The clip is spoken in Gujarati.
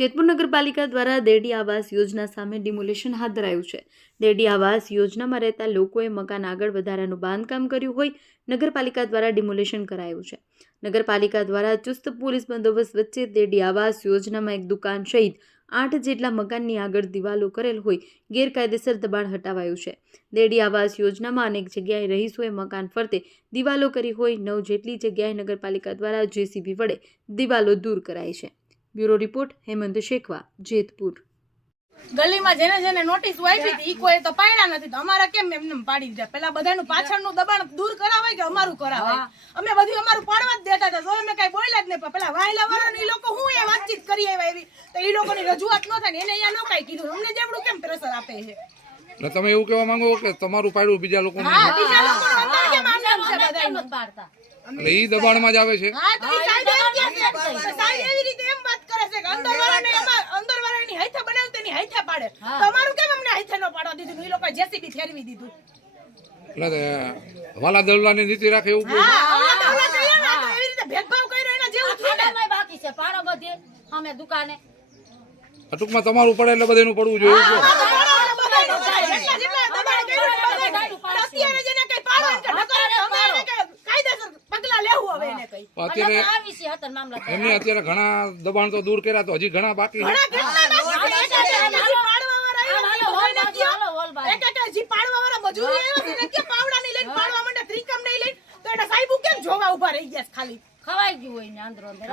જેતપુર નગરપાલિકા દ્વારા દેરડી આવાસ યોજના સામે ડિમોલેશન હાથ ધરાયું છે। દેરડી આવાસ યોજનામાં રહેતા લોકોએ મકાન આગળ વધારાનું બાંધકામ કર્યું હોય નગરપાલિકા દ્વારા ડિમોલેશન કરાયું છે। નગરપાલિકા દ્વારા ચુસ્ત પોલીસ બંદોબસ્ત વચ્ચે દેરડી આવાસ યોજનામાં એક દુકાન સહિત 8 જેટલા મકાનની આગળ દિવાલો કરેલ હોય ગેરકાયદેસર દબાણ હટાવાયું છે। દેરડી આવાસ યોજનામાં અનેક જગ્યાએ રહીશોએ મકાન ફરતે દિવાલો કરી હોય 9 જેટલી જગ્યાએ નગરપાલિકા દ્વારા જેસીબી વડે દિવાલો દૂર કરાઈ છે। Bureau report Hemant Shekhawa Jetpur. गली में जेने जेने नोटिस आपी थी कोई तो पाड्या नथी तो अमारा केम एमने पाड़ी दीधा पेला बधानु पाछळनु दबाण दूर करावाय के अमारू करावाय अमे बधी अमारू पाडवा ज देता था जो अमे काई बोल्या ज नहीं पेला वायला वाळानी ई लोको हुं ए वातचीत करी आव्या एवी तो ई लोकोनी रजूआत न थाय ने एने अहींया नो काई कीधुं अमने जेवडું केम प्रेशर आपे छे એટલે તમે એવું કહેવા માંગો કે તમારું પાડ્યું બીજા લોકોને હા બીજા લોકોનો અંદર કેમ આમ છે બધાયનું પાડતા એટલે ઈ દબાણમાં જ આવે છે। હા તો ઈ સાઈડ સાઈડ એવી રીતે એમ વાત કરે છે કે અંદર વાળાની હાથે બનાવ તેની હાથે પાડે તો અમારું કેમ અમને હાથે ન પાડવા દીધું ઈ લોકો જેસીબી ફેરવી દીધું એટલે વાલા દલવાની નીતિ રાખે એવું કે હા વાલા દલવા જોઈએ ના તો એવી રીતે ભેદભાવ કર્યો એના જેવું થયું ને બાકી છે પાડો બધે અમે દુકાને ટૂંકમાં તમારું પડે એટલે બધાનું પડવું જોઈએ એવું કે અત્યારે જેને કઈ પાડો કે ઢકર અમારે કાયદેસર પગલા લેવું હવે એને કઈ અત્યારે આવી છે હતર મામલા એમને અત્યારે ઘણા દબાણ તો દૂર કર્યા તો હજી ઘણા બાકી છે। જોવા ઉભા રહી ગયા ખાલી ખવાઈ ગયું હોય ને અંદર અંદર